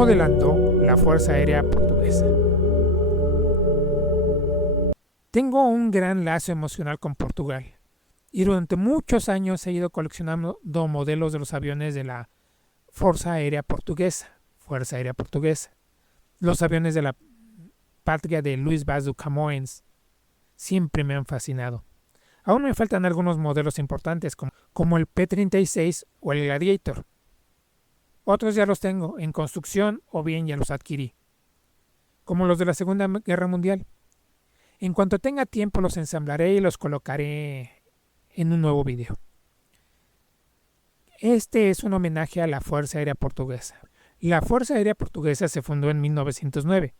modelando la Fuerza Aérea Portuguesa. Tengo un gran lazo emocional con Portugal y durante muchos años he ido coleccionando modelos de los aviones de la Fuerza Aérea Portuguesa. Los aviones de la patria de Luís Vaz de Camões siempre me han fascinado. Aún me faltan algunos modelos importantes como el P-36 o el Gladiator. Otros ya los tengo en construcción o bien ya los adquirí, como los de la Segunda Guerra Mundial. En cuanto tenga tiempo los ensamblaré y los colocaré en un nuevo video. Este es un homenaje a la Fuerza Aérea Portuguesa. La Fuerza Aérea Portuguesa se fundó en 1909.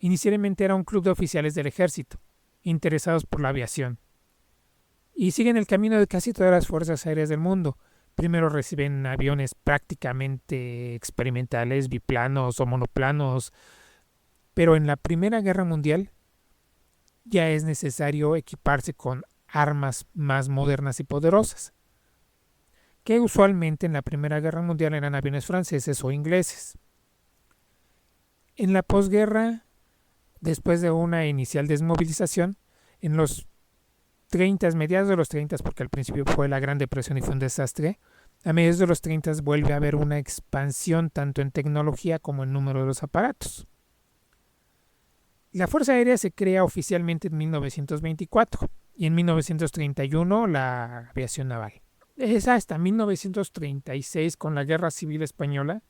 Inicialmente era un club de oficiales del ejército, interesados por la aviación. Y siguen el camino de casi todas las fuerzas aéreas del mundo. Primero reciben aviones prácticamente experimentales, biplanos o monoplanos, pero en la Primera Guerra Mundial ya es necesario equiparse con armas más modernas y poderosas, que usualmente en la Primera Guerra Mundial eran aviones franceses o ingleses. En la posguerra, después de una inicial desmovilización, en los 30, mediados de los 30, porque al principio fue la Gran Depresión y fue un desastre, a mediados de los 30 vuelve a haber una expansión tanto en tecnología como en número de los aparatos. La Fuerza Aérea se crea oficialmente en 1924 y en 1931 la aviación naval. Es hasta 1936, con la Guerra Civil Española,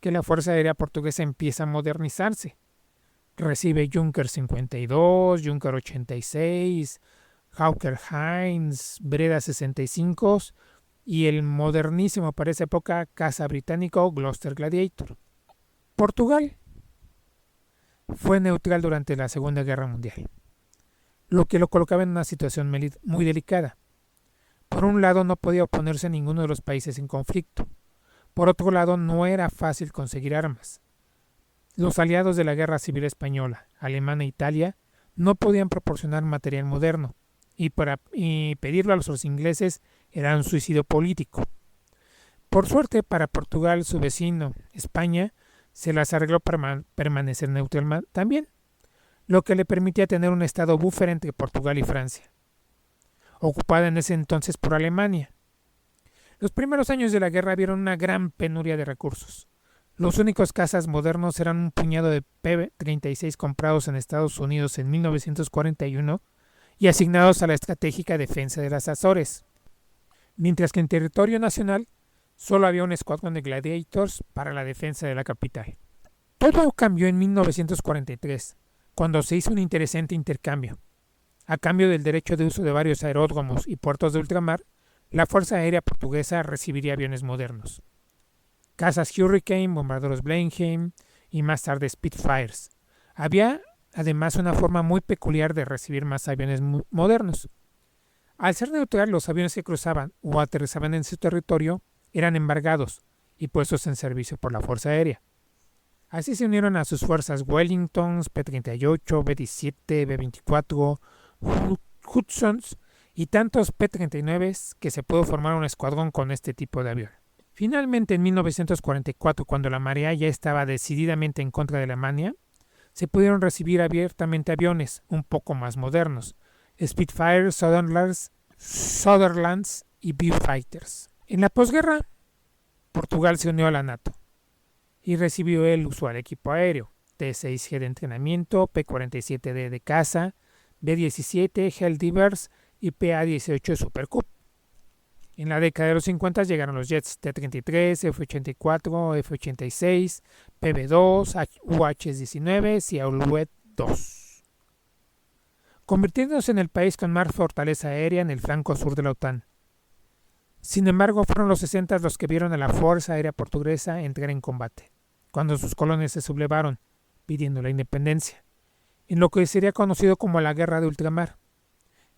que la Fuerza Aérea Portuguesa empieza a modernizarse. Recibe Junkers 52, Junkers 86, Hawker Heinz, Breda 65 y el modernísimo para esa época caza británico Gloster Gladiator. Portugal fue neutral durante la Segunda Guerra Mundial, lo que lo colocaba en una situación muy delicada. Por un lado, no podía oponerse a ninguno de los países en conflicto. Por otro lado, no era fácil conseguir armas. Los aliados de la Guerra Civil Española, Alemania e Italia, no podían proporcionar material moderno, y pedirlo a los ingleses era un suicidio político. Por suerte para Portugal, su vecino, España, se las arregló para permanecer neutral también, lo que le permitía tener un estado buffer entre Portugal y Francia, ocupada en ese entonces por Alemania. Los primeros años de la guerra vieron una gran penuria de recursos. Los únicos cazas modernos eran un puñado de P-36 comprados en Estados Unidos en 1941 y asignados a la estratégica defensa de las Azores, mientras que en territorio nacional solo había un escuadrón de Gladiators para la defensa de la capital. Todo cambió en 1943, cuando se hizo un interesante intercambio. A cambio del derecho de uso de varios aeródromos y puertos de ultramar, la Fuerza Aérea Portuguesa recibiría aviones modernos. Cazas Hurricane, bombarderos Blenheim y más tarde Spitfires. Había además una forma muy peculiar de recibir más aviones modernos. Al ser neutral, los aviones que cruzaban o aterrizaban en su territorio eran embargados y puestos en servicio por la Fuerza Aérea. Así se unieron a sus fuerzas Wellingtons, P-38, B-17, B-24, Hudsons y tantos P-39 que se pudo formar un escuadrón con este tipo de avión. Finalmente, en 1944, cuando la marea ya estaba decididamente en contra de Alemania, se pudieron recibir abiertamente aviones un poco más modernos, Spitfire, Sutherlands y Viewfighters. En la posguerra, Portugal se unió a la NATO y recibió el usual equipo aéreo, T-6G de entrenamiento, P-47D de caza, B-17, Helldivers y PA-18 Super Cub. En la década de los 50 llegaron los jets T-33, F-84, F-86, PB-2, UH-19 y Alouette-2, convirtiéndose en el país con más fortaleza aérea en el flanco sur de la OTAN. Sin embargo, fueron los 60 los que vieron a la Fuerza Aérea Portuguesa entrar en combate, cuando sus colonias se sublevaron, pidiendo la independencia, en lo que sería conocido como la Guerra de Ultramar.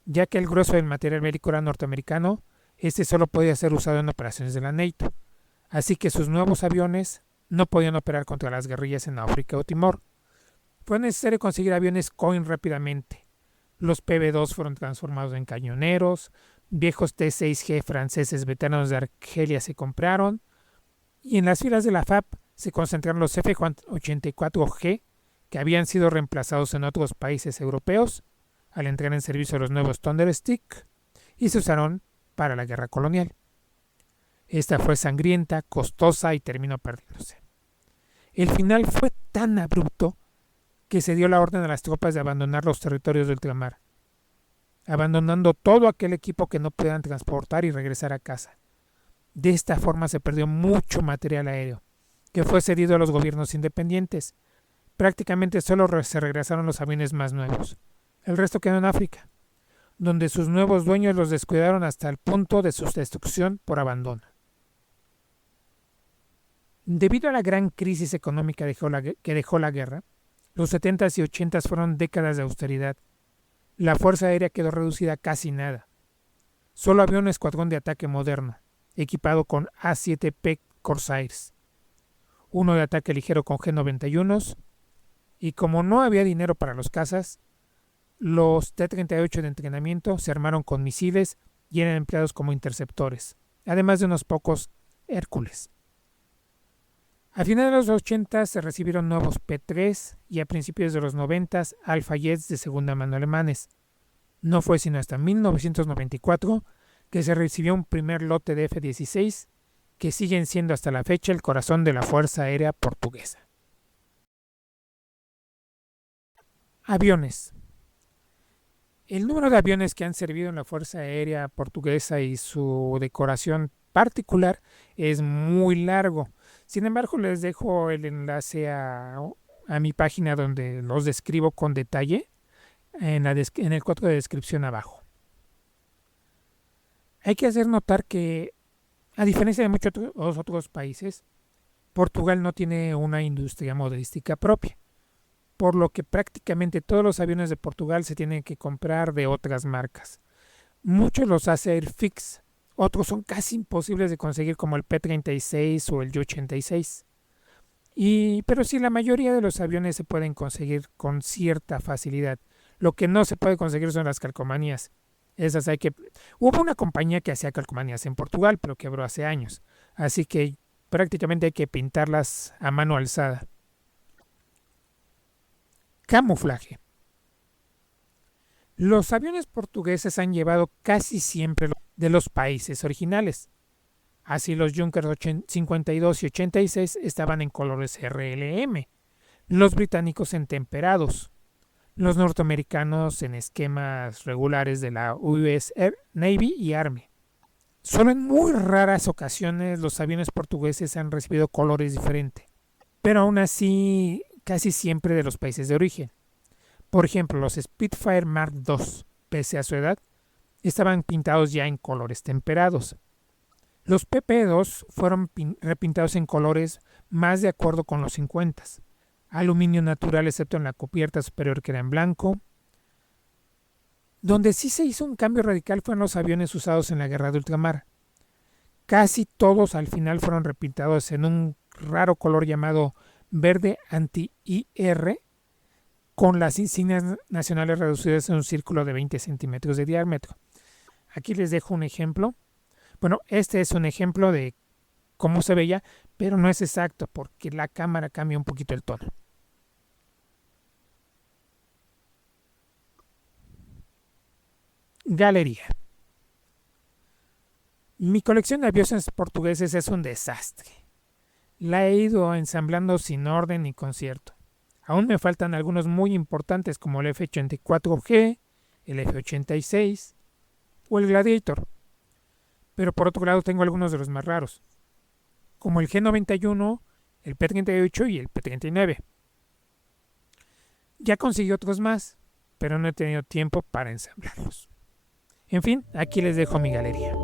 Ya que el grueso del material bélico era norteamericano, este solo podía ser usado en operaciones de la NATO, así que sus nuevos aviones no podían operar contra las guerrillas en África o Timor. Fue necesario conseguir aviones Coin rápidamente. Los PB-2 fueron transformados en cañoneros, viejos T-6G franceses veteranos de Argelia se compraron, y en las filas de la FAP se concentraron los F-84G, que habían sido reemplazados en otros países europeos al entrar en servicio los nuevos Thunderstick, y se usaron para la guerra colonial. Esta fue sangrienta, costosa y terminó perdiéndose. El final fue tan abrupto que se dio la orden a las tropas de abandonar los territorios de ultramar, abandonando todo aquel equipo que no pudieran transportar y regresar a casa. De esta forma se perdió mucho material aéreo, que fue cedido a los gobiernos independientes. Prácticamente solo se regresaron los aviones más nuevos. El resto quedó en África, donde sus nuevos dueños los descuidaron hasta el punto de su destrucción por abandono. Debido a la gran crisis económica que dejó la guerra, los 70s y 80s fueron décadas de austeridad. La Fuerza Aérea quedó reducida a casi nada. Solo había un escuadrón de ataque moderno, equipado con A-7P Corsairs, uno de ataque ligero con G-91s, y como no había dinero para los cazas, los T-38 de entrenamiento se armaron con misiles y eran empleados como interceptores, además de unos pocos Hércules. A finales de los 80 se recibieron nuevos P-3 y a principios de los 90 Alpha Jets de segunda mano alemanes. No fue sino hasta 1994 que se recibió un primer lote de F-16 que siguen siendo hasta la fecha el corazón de la Fuerza Aérea Portuguesa. Aviones. El número de aviones que han servido en la Fuerza Aérea Portuguesa y su decoración particular es muy largo. Sin embargo, les dejo el enlace a mi página donde los describo con detalle en el cuadro de descripción abajo. Hay que hacer notar que, a diferencia de muchos otros países, Portugal no tiene una industria modelística propia, por lo que prácticamente todos los aviones de Portugal se tienen que comprar de otras marcas. Muchos los hace Airfix, otros son casi imposibles de conseguir como el P-36 o el Ju-86. Pero sí, la mayoría de los aviones se pueden conseguir con cierta facilidad. Lo que no se puede conseguir son las calcomanías. Hubo una compañía que hacía calcomanías en Portugal, pero quebró hace años. Así que prácticamente hay que pintarlas a mano alzada. Camuflaje. Los aviones portugueses han llevado casi siempre de los países originales. Así los Junkers 52 y 86 estaban en colores RLM, los británicos en temperados, los norteamericanos en esquemas regulares de la US Navy y Army. Solo en muy raras ocasiones los aviones portugueses han recibido colores diferentes, pero aún así casi siempre de los países de origen. Por ejemplo, los Spitfire Mark II, pese a su edad, estaban pintados ya en colores temperados. Los PP2 fueron repintados en colores más de acuerdo con los 50s. Aluminio natural excepto en la cubierta superior que era en blanco. Donde sí se hizo un cambio radical fueron los aviones usados en la guerra de ultramar. Casi todos al final fueron repintados en un raro color llamado verde anti-IR, con las insignias nacionales reducidas en un círculo de 20 centímetros de diámetro. Aquí les dejo un ejemplo. Bueno, este es un ejemplo de cómo se veía, pero no es exacto porque la cámara cambia un poquito el tono. Galería. Mi colección de aviones portugueses es un desastre. La he ido ensamblando sin orden ni concierto. Aún me faltan algunos muy importantes como el F-84G, el F-86 o el Gladiator. Pero por otro lado tengo algunos de los más raros, como el G-91, el P-38 y el P-39. Ya conseguí otros más, pero no he tenido tiempo para ensamblarlos. En fin, aquí les dejo mi galería.